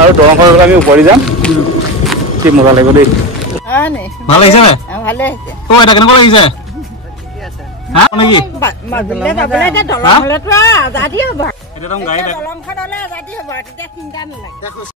আৰু দলংখনত আমি ওপৰি যাম কি মজা লাগিব দেই ভাল লাগিছে নে ভালে হৈছে ও এটা কেনেকুৱা লাগিছে হা নেকি মাজুলীলে যাবলৈ এটা দলং হলেতো আজাদি হ'ব এটা দম গাড়ী দলংখন হলে আজাদি হ'ব তেতিয়া চিন্তা নালাগে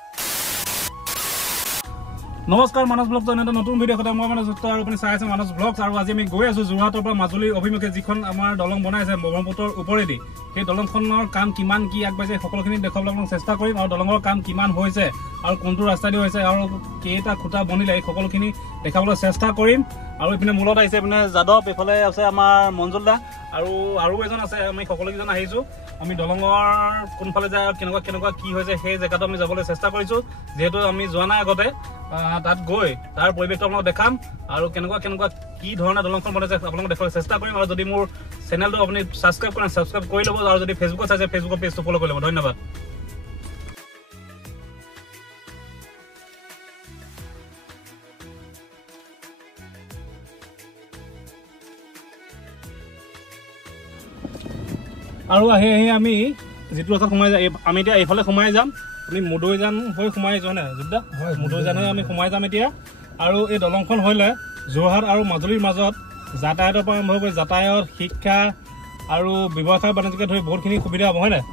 নমস্কাৰ মানস ব্লগ এটা নতুন ভিডিঅ' কথা মই মানে যুক্ত আৰু আপুনি চাই আছে মানস ব্লগছ আৰু আজি আমি গৈ আছো যোৰহাটৰ পৰা মাজুলীৰ অভিমুখে যিখন আমাৰ দলং বনাইছে ব্ৰহ্মপুত্ৰৰ ওপৰেদি সেই দলংখনৰ কাম কিমান কি আগবাঢ়িছে সকলোখিনি দেখুৱাবলৈ আপোনাক চেষ্টা কৰিম আৰু দলঙৰ কাম কিমান হৈছে আৰু কোনটো ৰাস্তা দি হৈছে আৰু কেইটা খুঁটা বনিলে এই সকলোখিনি দেখাবলৈ চেষ্টা কৰিম আৰু এইপিনে মূলত আহিছে এইপিনে যাদৱ এইফালে আছে আমাৰ মঞ্জুল দা আৰু এজন আছে আমি সকলোকেইজন আহিছোঁ আমি দলঙৰ কোনফালে যায় আৰু কেনেকুৱা কি হৈছে সেই জেগাটো আমি যাবলৈ চেষ্টা কৰিছোঁ যিহেতু আমি যোৱা নাই আগতে তাত গৈ তাৰ পৰিৱেশটো আপোনাক দেখাম আৰু কেনেকুৱা কি ধৰণে দলংখন বনাইছে আপোনালোকক দেখুৱাবলৈ চেষ্টা কৰিম আৰু যদি মোৰ চেনেলটো আপুনি ছাবস্ক্ৰাইব কৰে ছাবস্ক্ৰাইব কৰি ল'ব আৰু যদি ফেচবুকত চাইছে ফেচবুকৰ পেজটো ফ'ল' কৰি ল'ব ধন্যবাদ আৰু আহি আমি যিটো ৰাস্তাত সোমাই যাম আমি এতিয়া এইফালে সোমাই যাম আমি মুদৈজান হৈ সোমাই যোৱা নাই যোনটা মুদৈজান হৈ আমি সোমাই যাম এতিয়া আৰু এই দলংখন হ'লে যোৰহাট আৰু মাজুলীৰ মাজত যাতায়াতৰ পৰা আৰম্ভ কৰি যাতায়াত শিক্ষা আৰু ব্যৱসায় বাণিজ্যকে ধৰি বহুতখিনি সুবিধা হ'ব হয় নাই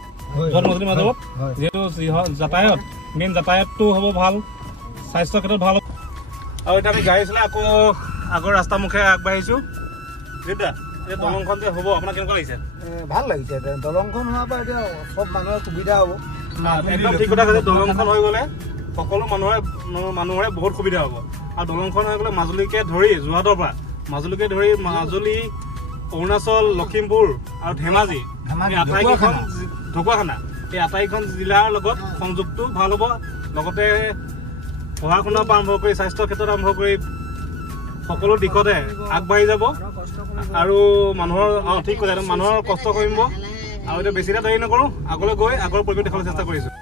যোৰহাট মাজুলীৰ মাজত যিহেতু যাতায়াত মেইন যাতায়াতটো হ'ব ভাল স্বাস্থ্যৰ ক্ষেত্ৰত ভাল আৰু এতিয়া আমি গাড়ী চলাই আকৌ আগৰ ৰাস্তামুখে আগবাঢ়িছোঁ যেতিয়া দলংখন যে হ'ব আপোনাৰ কেনেকুৱা লাগিছে ভাল লাগিছে দলংখন হোৱাৰ পৰা এতিয়া চব মানুহৰ সুবিধা হ'ব একদম ঠিক কথা কৈছে দলংখন হৈ গ'লে সকলো মানুহৰে বহুত সুবিধা হ'ব আৰু দলংখন হৈ গ'লে মাজুলীকে ধৰি যোৰহাটৰ পৰা মাজুলীকে ধৰি মাজুলী অৰুণাচল লখিমপুৰ আৰু ধেমাজি এই আটাইকেইখন ঢকুৱাখানা এই আটাইকেইখন জিলাৰ লগত সংযোগটো ভাল হ'ব লগতে পঢ়া শুনাৰ পৰা আৰম্ভ কৰি স্বাস্থ্যৰ ক্ষেত্ৰত আৰম্ভ কৰি সকলো দিশতে আগবাঢ়ি যাব আৰু মানুহৰ ঠিক কৈছে মানুহৰ কষ্ট কমিব আৰু এতিয়া বেছিটা দেৰি নকৰোঁ আগলৈ গৈ আগৰ পৰিৱেশ দেখাবলৈ চেষ্টা কৰিছোঁ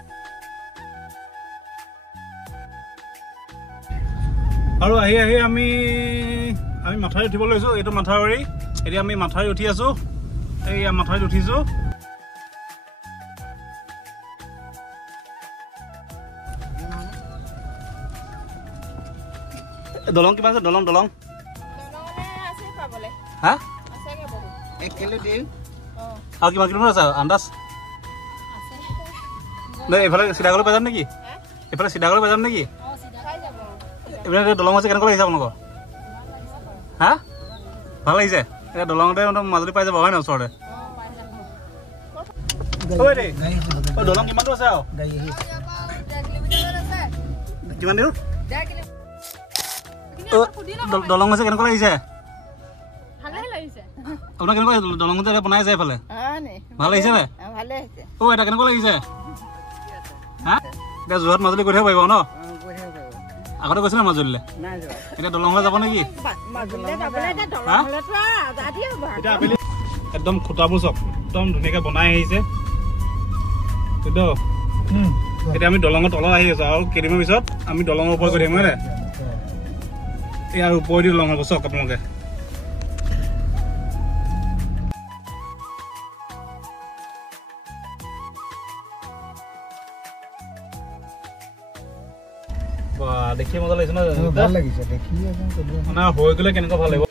আৰু আহি আমি মাথাউৰি উঠিব লৈছোঁ এইটো মাথাউৰি এতিয়া আমি মাথাউৰি উঠি আছোঁ এই মাথাউৰিত উঠিছোঁ দলং কিমান আছে দলং হা 1 কিলো দিম আৰু কিমান কিলোমিটাৰ আছে আন্দাজ নাই এইফালে চিধা গ'লে পাই যাম নেকি এইফালে চিধা গ'লে পাই যাম নেকি এইফালে দলং আছে কেনেকুৱা লাগিছে আপোনালোকৰ হা ভাল লাগিছে এতিয়া দলঙতে মাজুলী পাই যাব হয় নাই ওচৰতে দলং কিমানটো আছে আৰু কিমান দিওঁ দলং আছে কেনেকুৱা লাগিছে আপোনাৰ কেনেকুৱা দলং বনাইছে এইফালে ভাল লাগিছে নে ও এটা কেনেকুৱা লাগিছে হা এতিয়া যোৰহাট মাজুলী গৈ থাকিব পাৰিব ন আগতে গৈছে নে মাজুলীলৈ এতিয়া দলংলৈ যাব নেকি একদম খুঁটাবোৰ চব একদম ধুনীয়াকৈ বনাই আহিছে এতিয়া আমি দলঙৰ তলত আহি আছো আৰু কেইদিনমান পিছত আমি দলঙৰ ওপৰত গৈ থাকিম হয় নাই ইয়াৰ ওপৰেদি দলং হ'ব চাওক আপোনালোকে দেখি মজা লাগিছে ভাল লাগিছে দেখি মানে হৈ গ'লে কেনেকুৱা ভাল লাগিব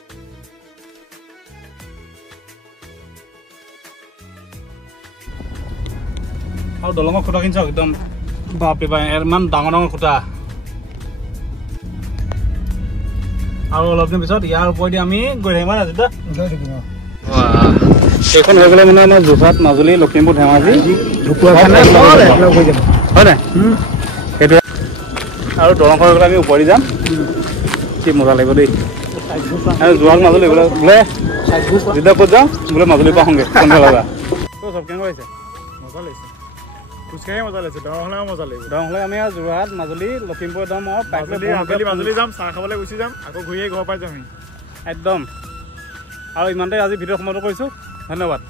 আৰু দলঙৰ খুঁটাখিনি চাওক একদম বাপৰে বাপ ইমান ডাঙৰ খুঁটা আৰু অলপ দিন পিছত ইয়াৰ ওপৰেদি আমি গৈ থাকিম হয় এইখন হৈ গ'লে মানে আমাৰ যোৰহাট মাজুলী লখিমপুৰ ধেমাজি ঢকুৱাখানা হয় নাই সেইটোৱে আৰু দলংখন হৈ গ'লে আমি ওপৰি যাম কি মজা লাগিব দেই আৰু যোৰহাট মাজুলী বোলে যেতিয়া ক'ত যাওঁ বোলে মাজুলীৰ পৰা আহোঁগৈ সন্ধিয়া লগা চব কেনেকুৱা হৈছে মজা লাগিছে খোজকাঢ়ি মজা লাগিছে দলংখনে মজা লাগিব দলংলৈ আমি আৰু যোৰহাট মাজুলী লখিমপুৰ একদম মাজুলী যাম চাহ খাবলৈ গুচি যাম আকৌ ঘূৰিয়ে ঘৰ পাই যাম একদম আৰু ইমানতে আজি ভিডিঅ' সমাপ্ত কৰিছোঁ ধন্যবাদ